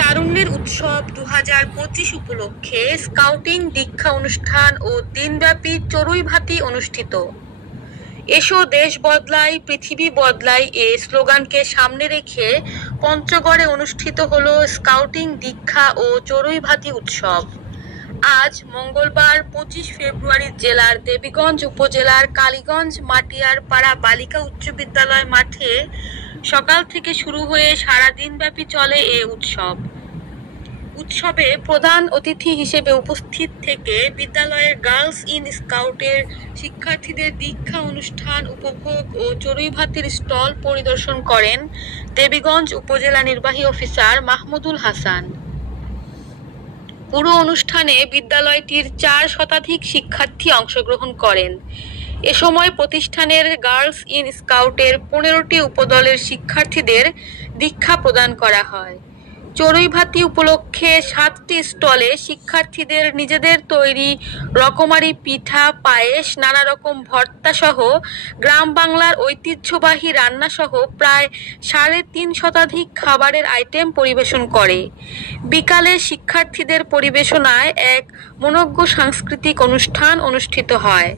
তারুণ্যের উৎসব 2025 উপলক্ষে স্কাউটিং দীক্ষা অনুষ্ঠান ও দিনব্যাপী চড়ুইভাতি অনুষ্ঠিত। এসো দেশ বদলাই পৃথিবী বদলাই এ স্লোগানকে সামনে রেখে পঞ্চগড়ে অনুষ্ঠিত হলো স্কাউটিং দীক্ষা ও চড়ুইভাতি উৎসব। আজ মঙ্গলবার 25 ফেব্রুয়ারি জেলার দেবীগঞ্জ উপজেলার কালীগঞ্জ মাটিয়ার পাড়া বালিকা উচ্চ বিদ্যালয় মাঠে সকাল থেকে শুরু হয়ে সারাদিনব্যাপী চলে এ উৎসব। উৎসবে প্রধান অতিথি হিসেবে উপস্থিত থেকে বিদ্যালয়ের গার্লস ইন স্কাউটের শিক্ষার্থীদের দীক্ষা অনুষ্ঠান উপভোগ ও চড়ুইভাতির স্টল পরিদর্শন করেন দেবীগঞ্জ উপজেলা নির্বাহী অফিসার মাহমুদুল হাসান। পুরো অনুষ্ঠানে বিদ্যালয়টির 4 শতাধিক শিক্ষার্থী অংশগ্রহণ করেন। এ সময় প্রতিষ্ঠানের গার্লস ইন স্কাউটের 15টি উপদলের শিক্ষার্থীদের দীক্ষা প্রদান করা হয়। চড়ুইভাতি উপলক্ষে 7টি স্টলে শিক্ষার্থীদের নিজেদের তৈরি রকমারি পিঠা, পায়েস, নানা রকম ভর্তা সহ গ্রাম বাংলার ঐতিহ্যবাহী রান্না সহ প্রায় 3.5 শতাধিক খাবারের আইটেম পরিবেশন করে। বিকালে শিক্ষার্থীদের পরিবেশনায় এক মনোজ্ঞ সাংস্কৃতিক অনুষ্ঠান অনুষ্ঠিত হয়।